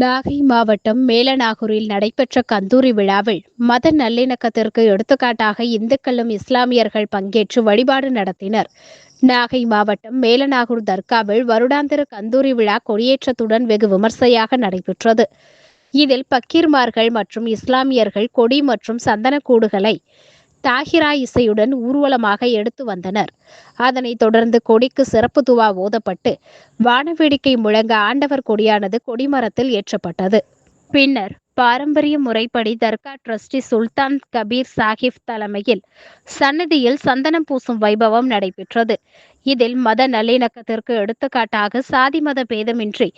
நாகை மாவட்டம் மேலநாகூரில் நடைபெற்ற கந்தூரி விழாவில் மத நல்லிணக்கத்திற்கு எடுத்துக்காட்டாக இந்துக்களும் இஸ்லாமியர்கள் பங்கேற்று வழிபாடு நடத்தினர். நாகை மாவட்டம் மேலநாகூர் தர்காவில் வருடாந்திர கந்தூரி விழா கொடியேற்றத்துடன் வெகு விமர்சையாக நடைபெற்றது. இதில் பக்கீர்மார்கள் மற்றும் இஸ்லாமியர்கள் கொடி மற்றும் சந்தனக்கூடுகளை தாகிரா இசையுடன் ஊர்வலமாக எடுத்து வந்தனர். அதனைத் தொடர்ந்து கொடிக்கு சிறப்பு துவா ஓதப்பட்டு வானவேடிக்கை முழங்க ஆண்டவர் கொடியானது கொடிமரத்தில் ஏற்றப்பட்டது. பின்னர் பாரம்பரிய முறைப்படி தர்கா டிரஸ்டி சுல்தான் கபீர் சாஹிப் தலைமையில் சன்னதியில் சந்தனம் பூசும் வைபவம் நடைபெற்றது. இதில் மத நல்லிணக்கத்திற்கு எடுத்துக்காட்டாக சாதி மத பேதமின்றி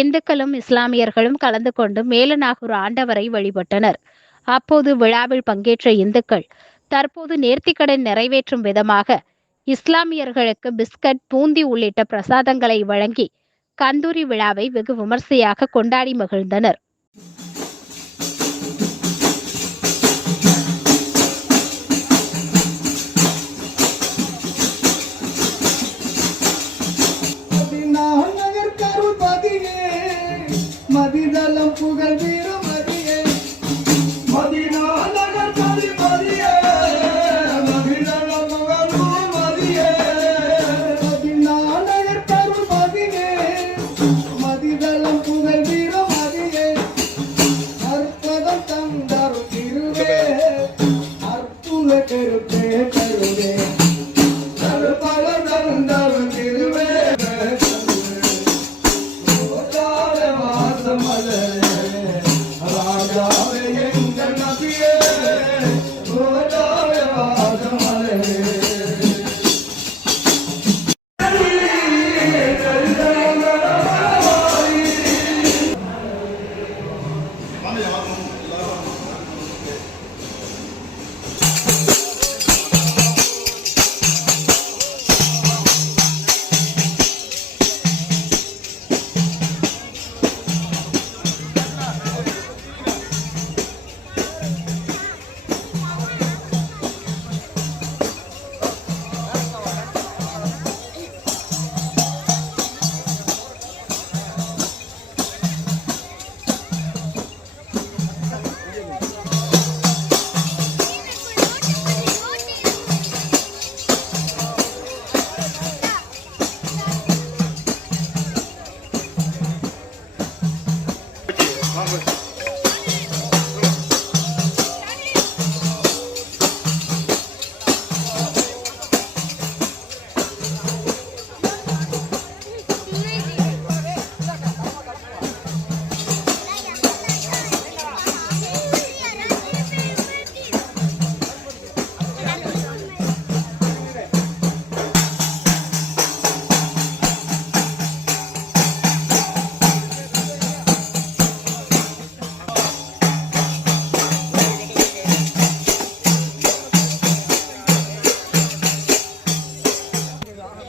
இந்துக்களும் இஸ்லாமியர்களும் கலந்து கொண்டு மேலநாகூர் ஆண்டவரை வழிபட்டனர். அப்போது விழாவில் பங்கேற்ற இந்துக்கள் தற்போது நேர்த்திக்கடன் நிறைவேற்றும் விதமாக இஸ்லாமியர்களுக்கு பிஸ்கட், பூந்தி உள்ளிட்ட பிரசாதங்களை வழங்கி கந்தூரி விழாவை வெகு விமர்சையாக கொண்டாடி மகிழ்ந்தனர். மதிதலம் புகழ் வீரம் மதியே மதினா நகர் கவி மதியே மதிதலம் புகழ் மதியே மதினா நகர் கவி மதியே மதிதலம் புகழ் வீரம் மதியே அற்புதம் தந்தரும் திருவே அற்புத கருத்தே கருவே பல தந்தரும் திருவே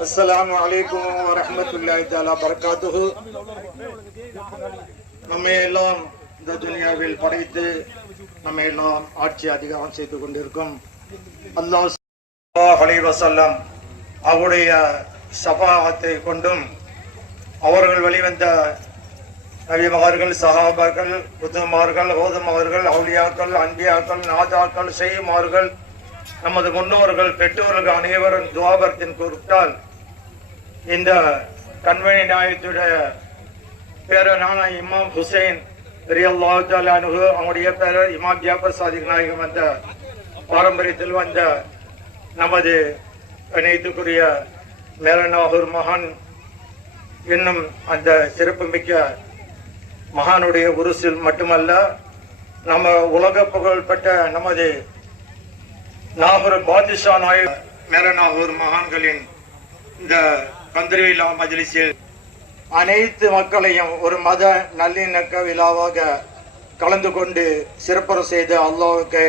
அஸ்ஸலாமு அலைக்கும் வரஹ்மத்துல்லாஹி தஆலா பரக்காத்துஹு. நம்மை எல்லாம் இந்த துனியாவில் படைத்து நம்மை எல்லாம் ஆட்சி அதிகாரம் செய்து கொண்டிருக்கும் அல்லாஹ் ஸல்லல்லாஹு அலைஹி வஸல்லம் அவருடைய ஷஃபாஅத்தை கொண்டும் அவர்கள் வெளிவந்த நபிமார்கள், சஹாபாக்கள், உத்தமர்கள், ஓதுமார்கள், அவுலியாக்கள், அன்பியாக்கள், நாதாக்கள், ஷெய்மார்கள், நமது முன்னோர்கள், பெற்றோர்கள் அனைவரும் துஆபத்தின் குறித்தால் இந்த கண்மணி நாயகத்துடைய பேரனான இமாம் ஹுசைன் ரலியல்லாஹு தஆலா அன்ஹு, அவருடைய பேரர் இமாம் ஜாஃபர் சாதிக் நாயகம் வந்த பாரம்பரியத்தில் வந்த நமது இணையத்துக்குரிய மேலநாகூர் மகான் என்னும் அந்த சிறப்புமிக்க மகானுடைய உருசில் மட்டுமல்ல, நம்ம உலக புகழ்பெற்ற நமது நாகூர் பாதுஷா நாயக் மேலநாகூர் மகான்களின் இந்த கந்தூரி விழா மஜ்லிஸில் அனைத்து மக்களையும் ஒரு மத நல்லிணக்க விழாவாக கலந்து கொண்டு சிறப்புற செய்த அல்லாஹ்வுக்கு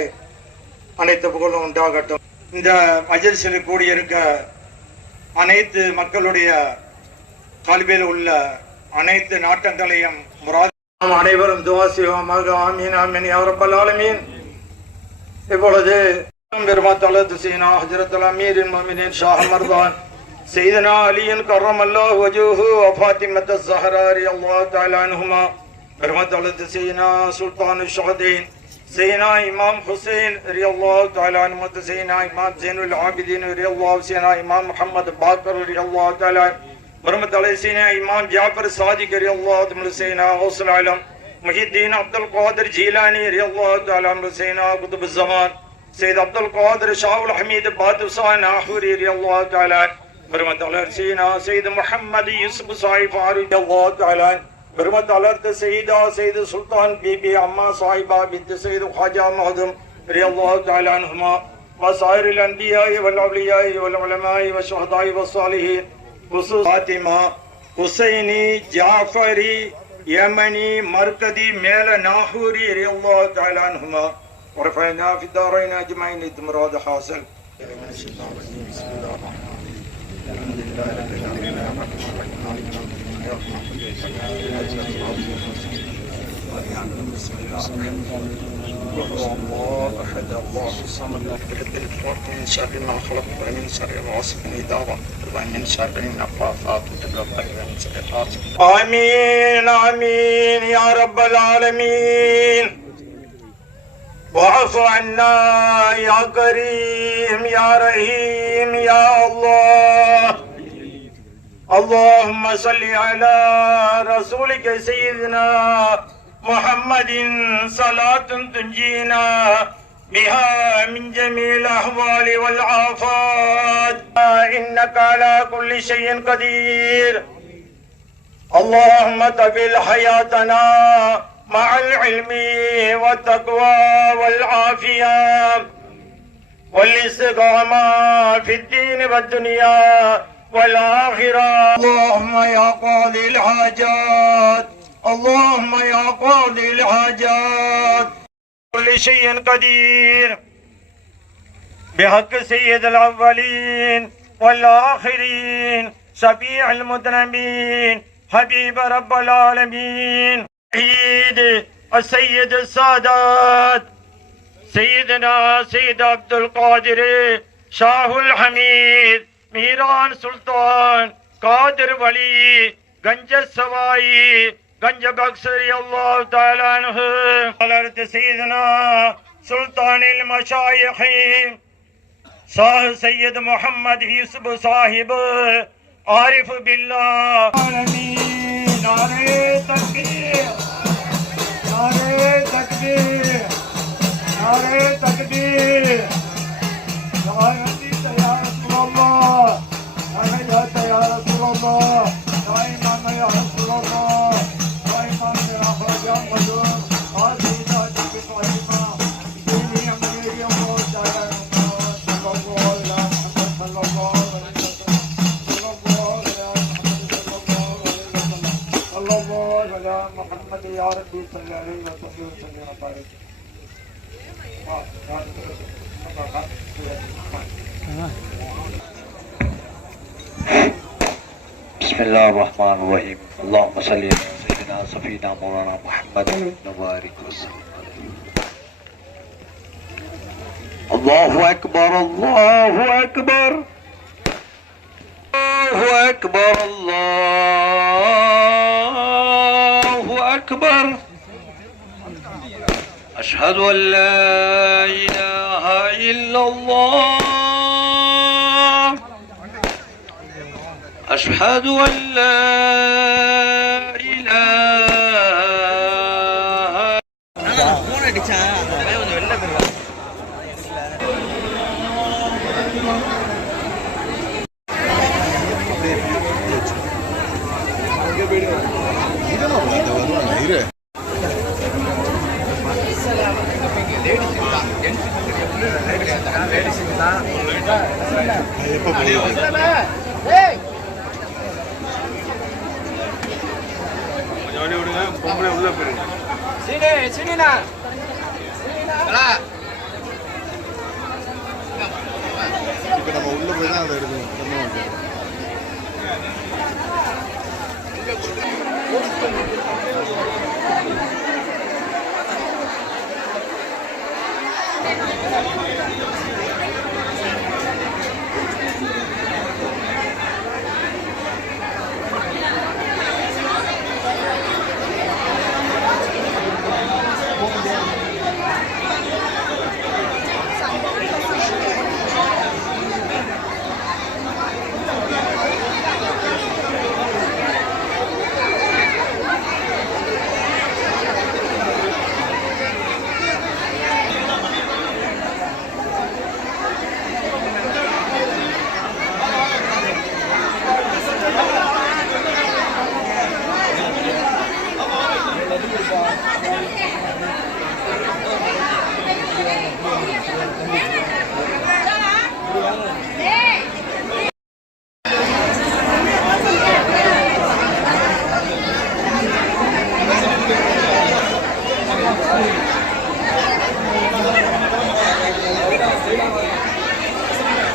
அனைத்து புகழும் உண்டாகட்டும். இந்த மஜ்லிஸில் கூடியிருக்க அனைத்து மக்களுடைய கல்வியில் உள்ள அனைத்து நாட்டங்களையும் அனைவரும் துஆ செய்வோமாக. ஆமீன் ஆமீன் யா ரப்பல் ஆலமீன். இப்பொழுது பெருமாத்தலது சீனா ஹஜ்ரத்துல் அமீரின் முஃமினீன் ஷாஹ் மர்தான் سيدنا علي كرم الله وجهه وفاطمة الزهراء رضي الله تعالى عنهما برمت سيدنا سلطان الشهدين سيدنا إمام حسين رضي الله تعالى عنه سيدنا إمام زين العابدين رضي الله سيدنا إمام محمد باقر رضي الله تعالى برمت سيدنا إمام جعفر الصادق رضي الله تعالى سيدنا غوث العالم محي الدين عبد القادر جيلاني رضي الله تعالى عنه سيدنا قطب الزمان سيد عبد القادر شاه الحميد بادشاہ ناحوری رضي الله تعالى برمت سيدنا سيد محمد يوسف صاحب فاروق رضي الله تعالى برمت سيدة سيد سلطان بيبي عما صاحبة بنت سيد خواجہ مخدوم رضي الله تعالى عنهما وسائر الأنبياء والأولياء والعلماء والشهداء والصالحين خصوص فاطمة حسيني جعفري يمني مركدي ميل ناحوري رضي الله تعالى عنهما ورفعنا في الدارين أجمعين مراد حاصل. الله أحد الله الصمد من شر ما خلق ومن شر غاسق إذا وقب ومن شر النفاثات في العقد ومن شر حاسد. آمين آمين يا رب العالمين. واعف عنا يا كريم يا رحيم يا الله. اللهم صل على رسولك سيدنا محمد صلاة تنجينا بها من جميع الأحوال والآفات إنك على كل شيء قدير. اللهم طول حياتنا مع العلم والتقوى والعافية والاستقامة في الدين والدنيا والآخرة. اللهم يا قاضي الحاجات اللهم يا قاضي الحاجات كل شيء قدير بحق سيد الأولين والآخرين شفيع المذنبين حبيب رب العالمين السيد السادات سيدنا سيد عبد القادر شاه الحميد ميران سلطان قادر ولي گنج سوائی گنج بخش رضی اللہ تعالی عنہ حضرت سیدنا سلطان المشایخ شاہ سید محمد یوسف صاحب عارف باللہ عالمین. نعرہ تکبیر نعرہ تکبیر نعرہ تکبیر. یا رسول اللہ یا رسول اللہ یا امام یا رسول اللہ یا امام یا خواجہ مخدوم آسیدہ جب فاطمہ دینی امیری امور جائے صلی اللہ علیہ وسلم صلی اللہ علیہ وسلم صلی اللہ علیہ وسلم صلی اللہ علیہ محمد یا ربی صلی اللہ علیہ وسلم بسم الله الرحمن الرحيم. اللهم صل على سيدنا سفينا مولانا محمد وبارك وسلم. الله أكبر الله أكبر الله أكبر الله أكبر. أشهد أن لا إله إلا الله أشهد أن لا إله இப்போ நம்ம உள்ள போய் தான் அதை எடுக்கணும்.